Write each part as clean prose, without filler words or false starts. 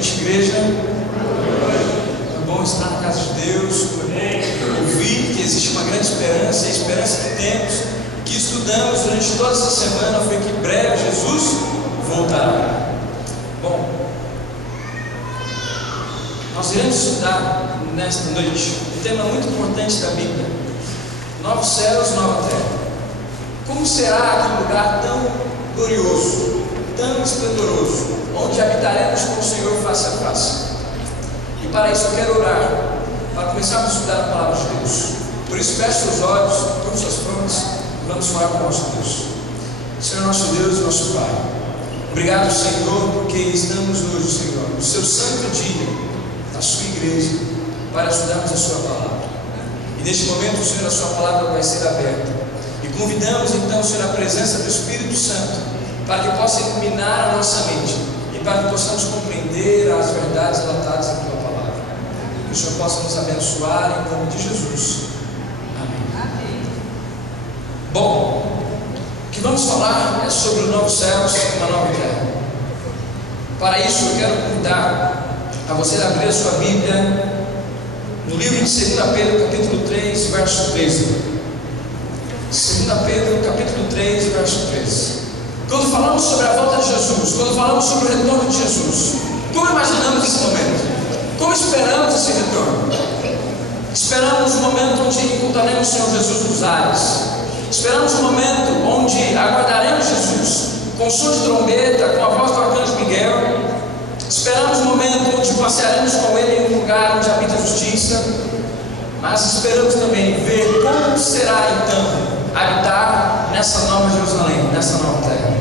noite, igreja. É bom estar na casa de Deus, ouvir que existe uma grande esperança, e a esperança que temos, que estudamos durante toda essa semana, foi que em breve Jesus voltará. Bom, nós iremos estudar nesta noite um tema muito importante da Bíblia: novos céus e nova terra. Como será aquele lugar tão glorioso, tão esplendoroso, onde habitaremos com o Senhor face a face? E para isso eu quero orar, para começarmos a estudar a palavra de Deus. Por isso feche seus olhos, curva suas frontes e vamos falar com o nosso Deus. Senhor nosso Deus e nosso Pai, obrigado, Senhor, porque estamos hoje, Senhor, no seu santo dia, na sua igreja, para estudarmos a sua palavra. E neste momento, Senhor, a sua palavra vai ser aberta. E convidamos então, Senhor, a presença do Espírito Santo, para que possa iluminar a nossa mente e para que possamos compreender as verdades relatadas na tua palavra. Que o Senhor possa nos abençoar em nome de Jesus. Amém. Bom, o que vamos falar é sobre os novos céus e uma nova terra. Para isso eu quero convidar a você a abrir a sua Bíblia no livro de 2 Pedro, capítulo 3, verso 13. 2 Pedro, capítulo 3, verso 13. Quando falamos sobre a volta de Jesus, quando falamos sobre o retorno de Jesus, como imaginamos esse momento? Como esperamos esse retorno? Esperamos um momento onde encontraremos o Senhor Jesus nos ares. Esperamos um momento onde aguardaremos Jesus com som de trombeta, com a voz do arcanjo Miguel. Esperamos um momento onde passearemos com Ele em um lugar onde habita a justiça. Mas esperamos também ver como será então habitar nessa nova Jerusalém, nessa nova terra.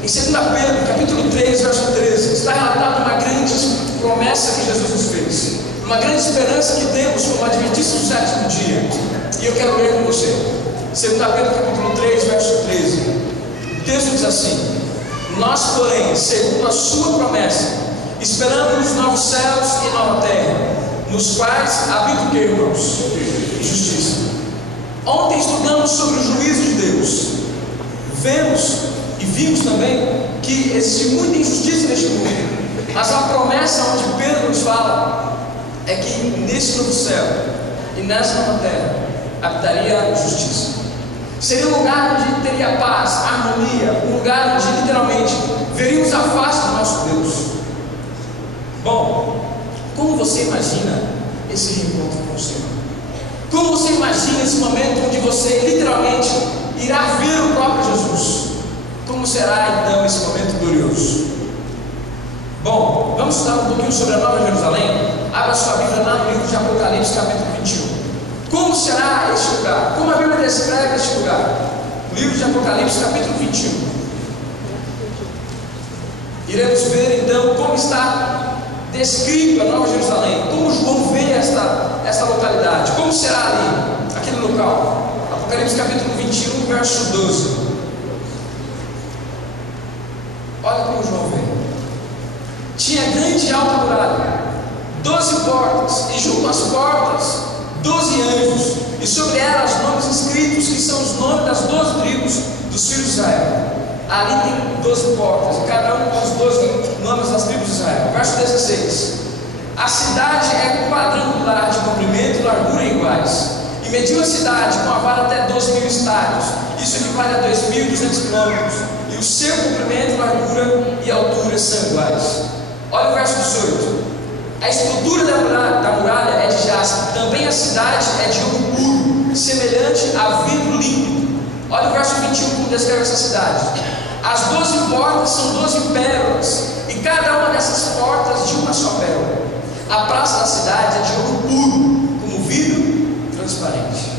Em 2 Pedro, capítulo 3, verso 13, está relatada uma grande promessa que Jesus nos fez, uma grande esperança que temos como adventistas do sétimo dia. E eu quero ler com você 2 Pedro, capítulo 3, verso 13. O texto diz assim: nós, porém, segundo a sua promessa, esperamos novos céus e nova terra, nos quais habita o que, irmãos? Justiça. Ontem estudamos sobre o juízo de Deus. Vemos e vimos também que existe muita injustiça neste mundo, mas a promessa onde Pedro nos fala é que nesse novo céu e nessa nova terra habitaria a justiça. Seria um lugar onde teria paz, harmonia, um lugar onde literalmente veríamos a face do nosso Deus. Bom, como você imagina esse reencontro com o Senhor? Como você imagina esse momento onde você literalmente irá ver o próprio Jesus? Como será então esse momento glorioso? Bom, vamos estudar um pouquinho sobre a Nova Jerusalém. Abra sua Bíblia lá no livro de Apocalipse, capítulo 21. Como será este lugar? Como a Bíblia descreve este lugar? Livro de Apocalipse, capítulo 21. Iremos ver então como está descrito a Nova Jerusalém, como João vê esta localidade, como será ali, aquele local. Apocalipse capítulo 21, verso 12. Olha como João vê. Tinha grande e alta muralha, 12 portas, e junto às portas 12 anjos, e sobre elas nomes escritos, que são os nomes das 12 tribos dos filhos de Israel. Ali tem 12 portas, e cada um com os 12 nomes das tribos de Israel. Verso 16. A cidade é quadrangular, de comprimento e largura iguais, e mediu a cidade com a vara até 12.000 estádios. Isso equivale a 2.200 quilômetros, e o seu comprimento, largura e altura são iguais. Olha o verso 18. A estrutura da muralha é de jaspe, também a cidade é de ouro puro, semelhante a vidro límpido. Olha o verso 21, como descreve essa cidade. As 12 portas são 12 pérolas, e cada uma dessas portas de uma só pérola. A praça da cidade é de ouro puro, como vidro transparente.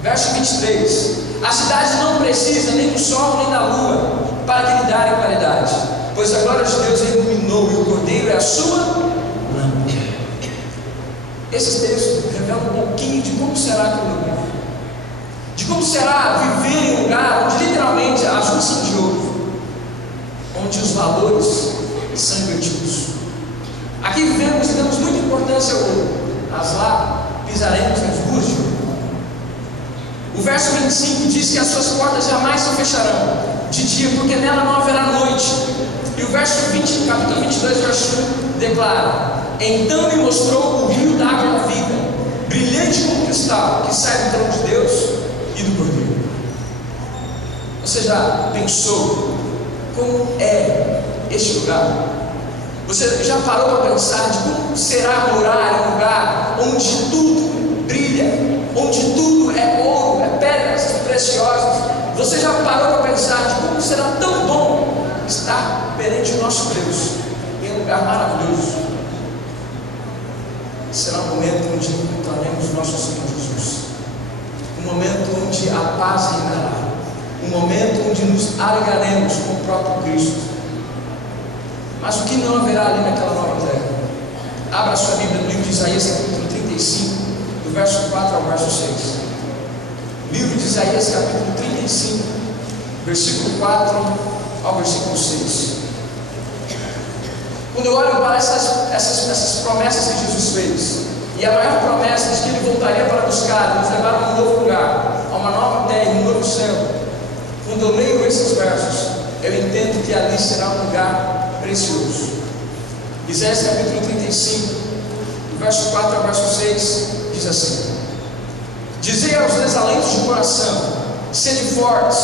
Verso 23. A cidade não precisa nem do sol nem da lua para que lhe darem claridade, pois a glória de Deus a iluminou, e o cordeiro é a sua lâmpada. Esses textos revelam um pouquinho de como será aquele lugar, de como será viver em um lugar onde literalmente as ruas são de ouro, onde os valores são invertidos. Aqui vivemos e damos muita importância ao ouro, mas lá pisaremos nas ruas de ouro. O verso 25 diz que as suas portas jamais se fecharão de dia, porque nela não haverá noite. E o verso 20, capítulo 22, verso 1, declara: então me mostrou o rio da água da vida, brilhante como cristal, que sai do trono de Deus e do Cordeiro. Você já pensou como é este lugar? Você já parou para pensar de como será morar em um lugar onde tudo brilha, onde tudo é ouro, é pedras preciosas? Você já parou para pensar de como será tão bom estar perante o nosso Deus em um lugar maravilhoso? Será um momento onde encontraremos o nosso Senhor Jesus, um momento onde a paz reinará, um momento onde nos alegraremos com o próprio Cristo. Mas o que não haverá ali naquela nova terra? Abra sua Bíblia no livro de Isaías, capítulo 35, do verso 4 ao verso 6. Livro de Isaías, capítulo 35, versículo 4 ao versículo 6. Quando eu olho para essas promessas que Jesus fez, e a maior promessa de que Ele voltaria para buscar, nos levar a um novo lugar, a uma nova terra, um novo céu, quando eu leio esses versos, eu entendo que ali será um lugar precioso. Isaías capítulo 35, do verso 4 ao verso 6, diz assim: dizei aos desalentos de coração: sede fortes,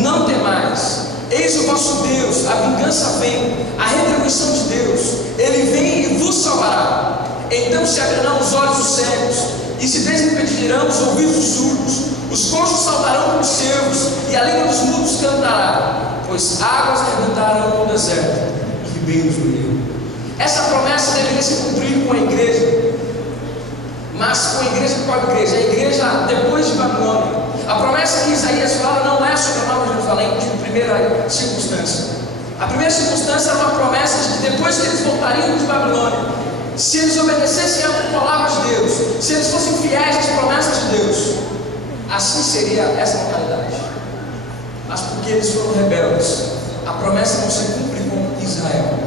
não temais, eis o vosso Deus, a vingança vem, a retribuição de Deus, Ele vem e vos salvará. Então se abrirão os olhos dos cegos, e se desimpedirão os ouvidos dos surdos, os coxos saltarão como cervos, e a língua dos mudos cantará, pois águas arrebentaram no deserto, e ribeiros no rio. Essa promessa deveria se cumprir com a igreja, mas com a igreja, qual igreja? A igreja depois de Babilônia. A promessa que Isaías fala não é sobre a Nova Jerusalém de primeira circunstância. A primeira circunstância era uma promessa de que depois que eles voltariam de Babilônia, se eles obedecessem à palavra de Deus, se eles fossem fiéis às promessas de Deus, assim seria essa localidade. Mas porque eles foram rebeldes, a promessa não se cumpre com Israel.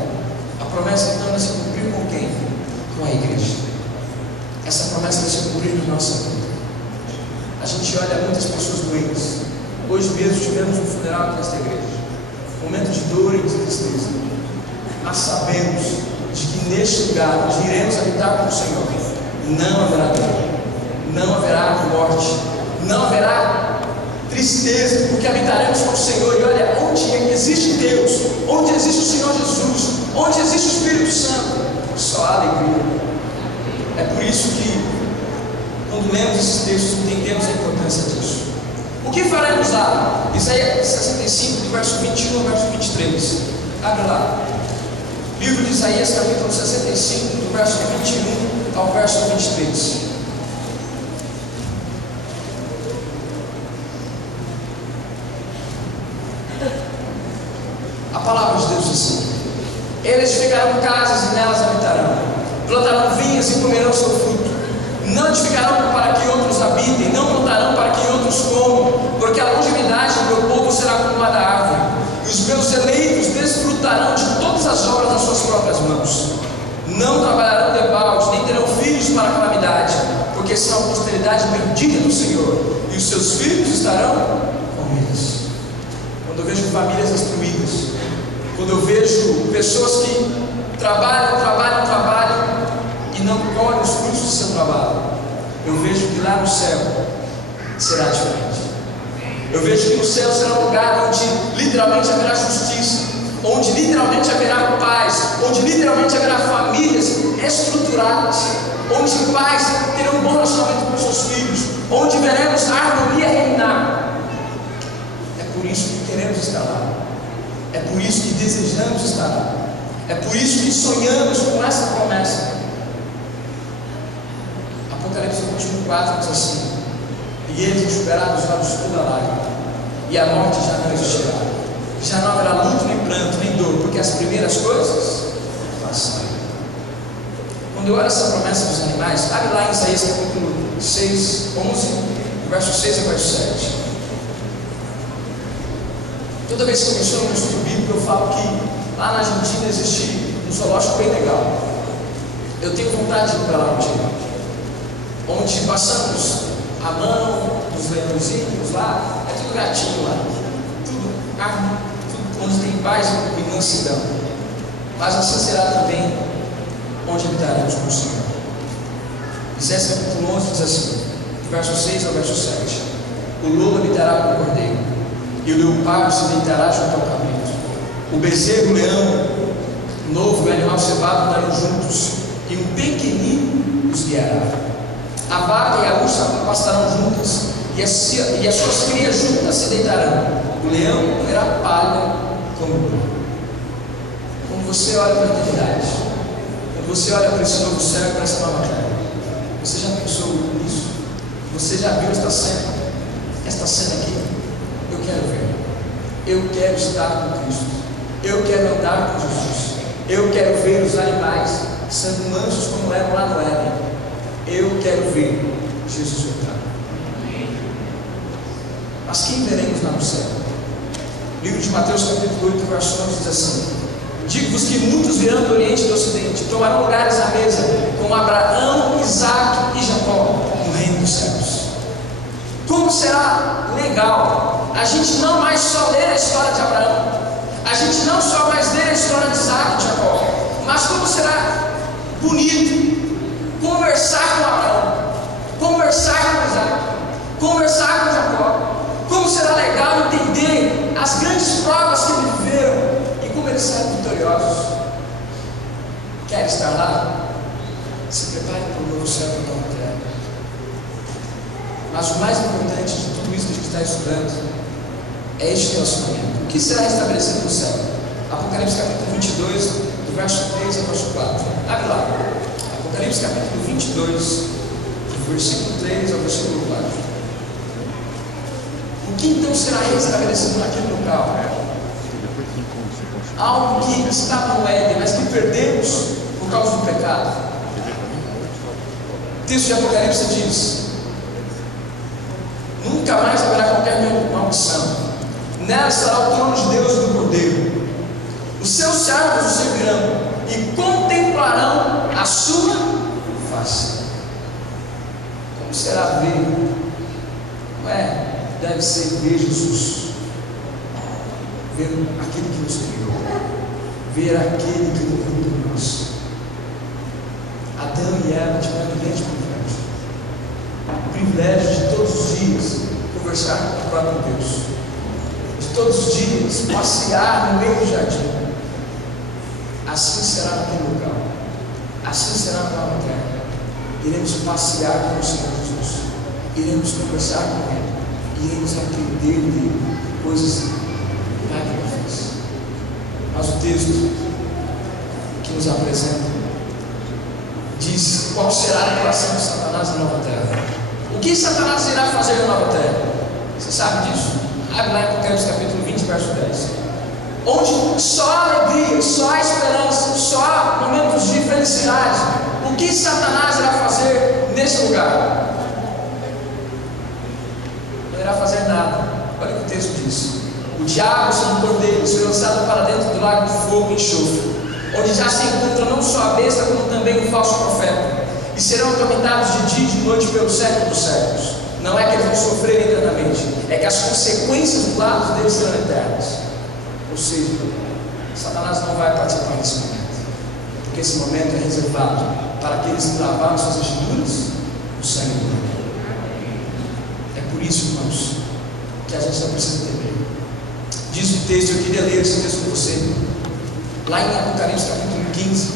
A promessa então não se cumpriu com quem? Com a igreja. Essa promessa vai se cumprir na nossa vida. A gente olha muitas pessoas doentes. Hoje mesmo tivemos um funeral aqui nesta igreja, momento de dor e de tristeza, mas sabemos de que neste lugar onde iremos habitar com o Senhor, não haverá dor, não haverá morte, não haverá tristeza, porque habitaremos com o Senhor. E olha, onde existe Deus, onde existe o Senhor Jesus, onde existe o Espírito Santo, só há alegria. É por isso que, quando lemos esses textos, entendemos a importância disso. O que faremos lá? Isaías 65, do verso 21 ao verso 23. Abre lá. Livro de Isaías, capítulo 65, do verso 21 ao verso 23. A palavra de Deus diz assim: eles edificarão casas e nelas habitarão, plantarão vinhas e comerão seu fruto. Não edificarão para que outros habitem, não plantarão para que outros comam, porque a longevidade do meu povo será como a da árvore, e os meus eleitos desfrutarão de todas as obras das suas próprias mãos. Não trabalharão debalde, nem terão filhos para a calamidade, porque são a posteridade bendita do Senhor, e os seus filhos estarão com eles. Quando eu vejo famílias destruídas, quando eu vejo pessoas que trabalham e não colhem os frutos do seu trabalho, eu vejo que lá no céu será diferente. Eu vejo que no céu será um lugar onde literalmente haverá justiça, onde literalmente haverá paz, onde literalmente haverá famílias estruturadas, onde pais terão um bom relacionamento com seus filhos, onde veremos a harmonia reinar. É por isso que queremos estar lá, é por isso que desejamos estar lá, é por isso que sonhamos com essa promessa. Apocalipse 24 diz assim: e eles enxugarão dos olhos toda lágrima, e a morte já não existirá, já não haverá luto, nem pranto, nem dor, porque as primeiras coisas passaram. Quando eu olho essa promessa dos animais, abre lá em Isaías capítulo 6, 11, verso 6 ao verso 7. Toda vez que eu menciono um estudo bíblico, eu falo que lá na Argentina existe um zoológico bem legal. Eu tenho vontade de ir para lá um dia, onde passamos a mão dos leãozinhos lá, é tudo gatinho lá, tudo onde tem paz e mansidão. mas assim será também onde habitaremos com o Senhor. Isaías capítulo 11 diz assim, do verso 6 ao verso 7: o lobo habitará com o cordeiro, e o leopardo se deitará junto ao cabrito. O bezerro, o leão, o novo e o animal cevado andarão juntos, e um pequenino os guiará. A vaca e a ursa pastarão juntas, e as suas crias juntas se deitarão. O leão comerá palha como o boi. Quando você olha para a eternidade, quando você olha para esse novo céu e para essa nova terra, você já pensou nisso? Você já viu esta cena aqui? Eu quero ver. Eu quero estar com Cristo. Eu quero andar com Jesus. Eu quero ver os animais sendo mansos como eram lá no Éden. Eu quero ver Jesus voltar. Mas quem veremos lá no céu? O livro de Mateus capítulo 8, verso 11 diz assim: digo-vos que muitos virão do Oriente e do Ocidente, tomarão lugares à mesa com Abraão, Isaque e Jacó no reino dos céus. Como será legal a gente não mais só ler a história de Abraão, a gente não só mais ler a história de Isaque e Jacó, mas como será bonito conversar com Abraão, conversar com Isaque, conversar com Jacó. Como será legal entender as grandes provas que eles viveram e como eles saíram vitoriosos. Quer estar lá? Se prepare para o novo céu e a nova terra. Mas o mais importante de tudo isso que a gente está estudando é este relacionamento. O que será estabelecido no céu? Apocalipse capítulo 22, do verso 3 ao verso 4. Abre lá. Apocalipse capítulo 22, do versículo 3 ao versículo 4. O que então será estabelecido naquele local? Algo que estava no Éden, mas que perdemos por causa do pecado. O texto de Apocalipse diz: nunca mais haverá qualquer maldição. Nela estará o trono de Deus e do Cordeiro. Os seus servos o servirão e contemplarão a sua face. Como será ver? Deve ser ver Jesus, ver aquele que nos criou, ver aquele que morreu por nós. Adão e Eva tiveram um grande privilégio, o privilégio de todos os dias conversar com o próprio Deus, de todos os dias passear no meio do jardim. Assim será naquele local, assim será na nova terra. Iremos passear com o Senhor Jesus, iremos conversar com Ele, iremos aprender dele coisas maravilhosas. Mas o texto que nos apresenta diz qual será a relação de Satanás na nova terra. O que Satanás irá fazer na nova terra? Você sabe disso? Abre lá em Apocalipse capítulo 20, verso 10. Onde só há alegria, só há esperança, só há momentos de felicidade. O que Satanás irá fazer nesse lugar? Não irá fazer nada. Olha o que o texto diz: o diabo, sendo cordeiro, será lançado para dentro do lago de fogo e enxofre, onde já se encontra não só a besta, como também o falso profeta, e serão atormentados de dia e de noite pelos séculos dos séculos. Não é que eles vão sofrer eternamente, é que as consequências do lado deles serão eternas. Ou seja, Satanás não vai participar desse momento, porque esse momento é reservado para aqueles que lavaram suas vestiduras no sangue do Cordeiro. É por isso, irmãos, que a gente não precisa temer. Diz o texto, eu queria ler esse texto com você, lá em Apocalipse capítulo 15,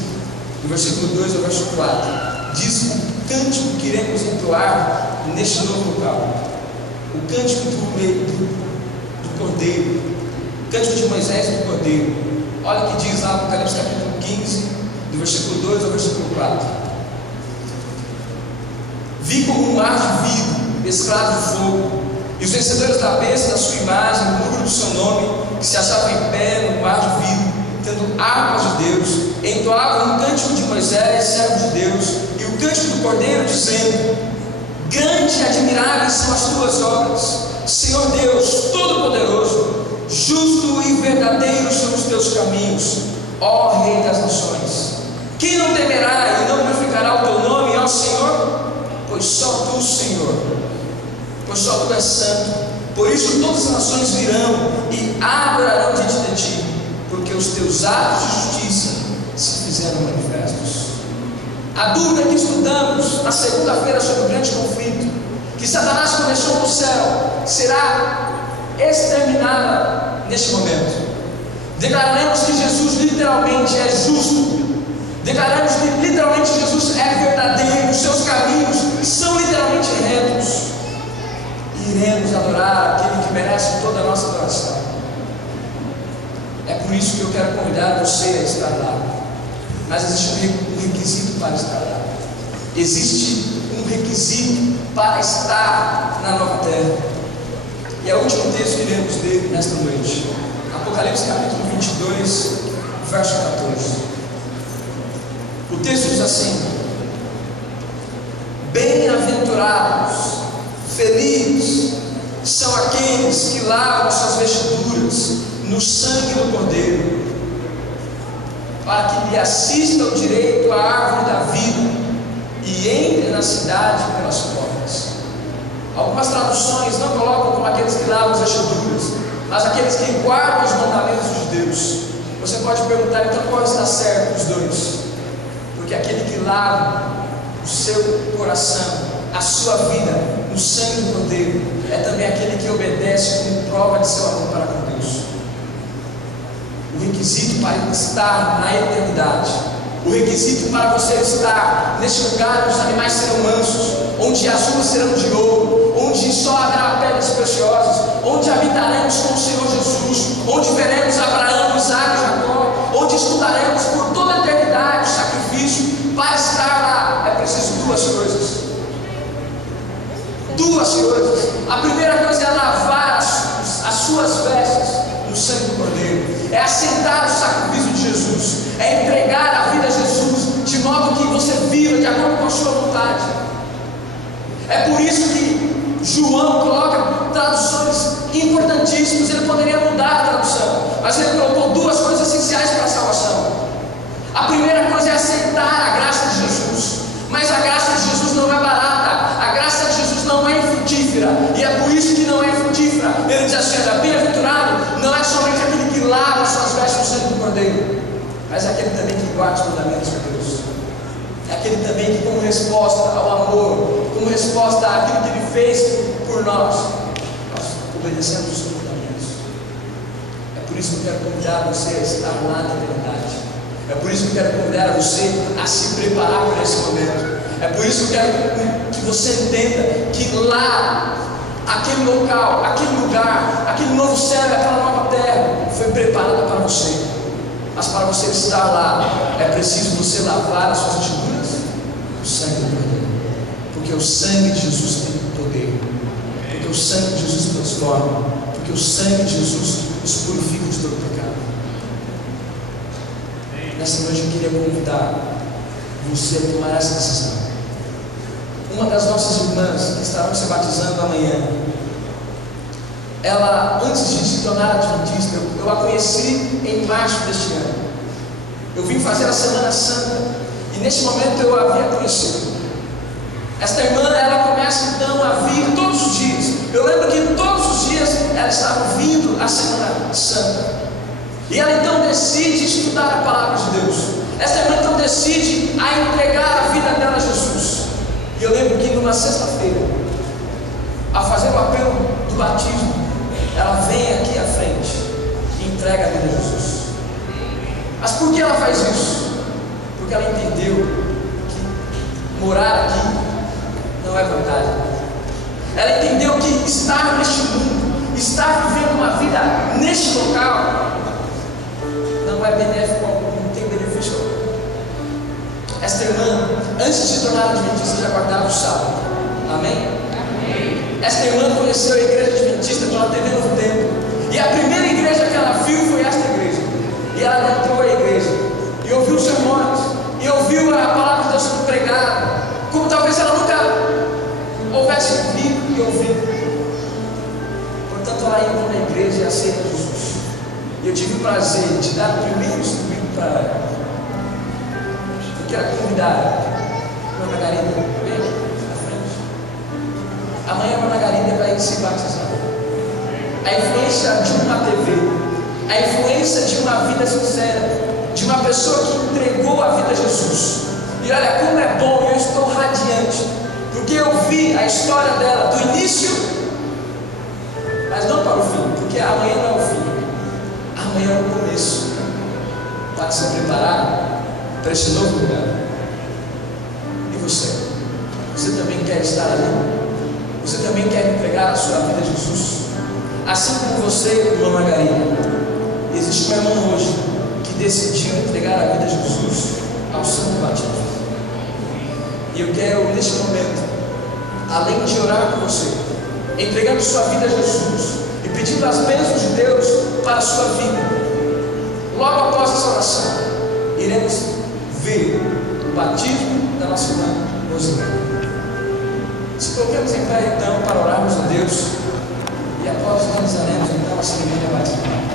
do versículo 2 ao verso 4, diz o cântico que iremos entoar neste novo local, o cântico do Cordeiro, o cântico de Moisés e do Cordeiro. Olha o que diz lá, Apocalipse capítulo 15, do versículo 2 ao versículo 4. Vi como um mar de vidro, mesclado de fogo, e os vencedores da besta, da sua imagem, o número do seu nome, que se achavam em pé no mar de vidro, tendo harpas de Deus, entoavam um cântico de Moisés, servo de Deus, e o cântico do Cordeiro, dizendo: grande e admiráveis são as tuas obras, Senhor Deus Todo-Poderoso, justo e verdadeiro são os teus caminhos, ó Rei das nações. Quem não temerá e não glorificará o teu nome, ó Senhor? Pois só tu, Senhor, pois só tu és santo. Por isso todas as nações virão e adorarão diante de ti, porque os teus atos de justiça A dúvida que estudamos na segunda-feira sobre o grande conflito, que Satanás começou no céu, será exterminada neste momento. Declararemos que Jesus literalmente é justo. Declaramos que literalmente Jesus é verdadeiro, os seus caminhos são literalmente retos. E iremos adorar aquele que merece toda a nossa adoração. É por isso que eu quero convidar você a estar lá. Mas existe um requisito para estar lá. Existe um requisito para estar na nova terra. E é o último texto que iremos ler nesta noite. Apocalipse capítulo 22, verso 14. O texto diz assim: bem-aventurados, felizes são aqueles que lavam suas vestiduras no sangue do Cordeiro, para que lhe assista o direito à árvore da vida e entre na cidade pelas portas. Algumas traduções não colocam como aqueles que lavam as vestiduras, mas aqueles que guardam os mandamentos de Deus. Você pode perguntar, então, qual está certo dos dois? Porque aquele que lava o seu coração, a sua vida no sangue do Cordeiro, é também aquele que obedece como prova de seu amor para com Deus. O requisito para estar na eternidade, o requisito para você estar neste lugar onde os animais serão mansos, onde as ruas serão de ouro, onde só haverá pedras preciosas, onde habitaremos com o Senhor Jesus, onde veremos Abraão, Isaac e Jacó, onde estudaremos por toda a eternidade o sacrifício. Para estar lá é preciso duas coisas. Duas coisas. A primeira coisa é lavar as suas vestes no sangue do Cordeiro, é aceitar o sacrifício de Jesus, é entregar a vida a Jesus, de modo que você viva de acordo com a sua vontade. É por isso que João coloca traduções importantíssimas. Ele poderia mudar a tradução, mas ele colocou duas coisas essenciais para a salvação. A primeira coisa é aceitar a graça de Jesus, mas a graça de Jesus não é barata, a graça de Jesus não é infrutífera, e é por isso que não é infrutífera. Ele diz assim: bem-aventurado não é somente aquele que lava suas vestes no sangue do Cordeiro, mas é aquele também que guarda os mandamentos de Deus, é aquele também que, como resposta ao amor, como resposta àquilo que Ele fez por nós obedecemos os seus mandamentos. É por isso que eu quero convidar você a estar lá na eternidade. É por isso que eu quero convidar você a se preparar para esse momento. É por isso que eu quero que você entenda que lá, aquele local, aquele lugar, aquele novo céu, aquela nova terra foi preparada para você. Mas para você estar lá, é preciso você lavar as suas vestiduras no sangue do Cordeiro. Porque o sangue de Jesus tem poder. Porque o sangue de Jesus transforma. Porque o sangue de Jesus nos purifica de todo pecado. Nessa noite eu queria convidar você a tomar essa decisão. Uma das nossas irmãs que estarão se batizando amanhã, ela, antes de se tornar adventista, eu a conheci em março deste ano. Eu vim fazer a Semana Santa e nesse momento eu a havia conhecido. Esta irmã, ela começa então a vir todos os dias. Eu lembro que todos os dias ela estava vindo à Semana Santa. E ela então decide estudar a palavra de Deus. Esta irmã então decide a entregar a vida dela a Jesus. E eu lembro que numa sexta-feira, a fazer o apelo do batismo, ela vem aqui à frente e entrega a vida a Jesus. Mas por que ela faz isso? Porque ela entendeu que morar aqui não é vantagem. Ela entendeu que estar neste mundo, estar vivendo uma vida neste local, não é benéfico algum, não tem benefício algum. Esta irmã, antes de se tornar adventista, já guardava o sábado. Amém? Amém. Esta irmã conheceu a igreja adventista pela TV Novo Tempo. E a primeira igreja que ela viu foi esta igreja. E ela entrou à igreja e ouviu os sermões, e ouviu a palavra de Deus sendo pregada, como talvez ela nunca houvesse ouvido e ouvido. Portanto, ela entra na igreja e aceita Jesus. E eu tive o prazer de dar o primeiro instrumento para ela. Eu quero convidar a irmã Margarida, bem na frente. Amanhã a irmã Margarida vai se batizar. A influência de uma TV, a influência de uma vida sincera, de uma pessoa que entregou a vida a Jesus, E olha como é bom, eu estou radiante, porque eu vi a história dela do início, mas não para o fim, porque amanhã não é o fim, amanhã é o começo, para se preparar para esse novo lugar. E você? Você também quer estar ali? Você também quer entregar a sua vida a Jesus? Assim como você, irmã Margarida, existe uma irmã hoje que decidiu entregar a vida a Jesus ao santo batismo. E eu quero, neste momento, além de orar por você, entregando sua vida a Jesus e pedindo as bênçãos de Deus para a sua vida, logo após essa oração, iremos ver o batismo da nossa irmã Rosilene. Se coloquemos em pé então para orarmos a Deus, e após finalizaremos então a cerimônia batizal.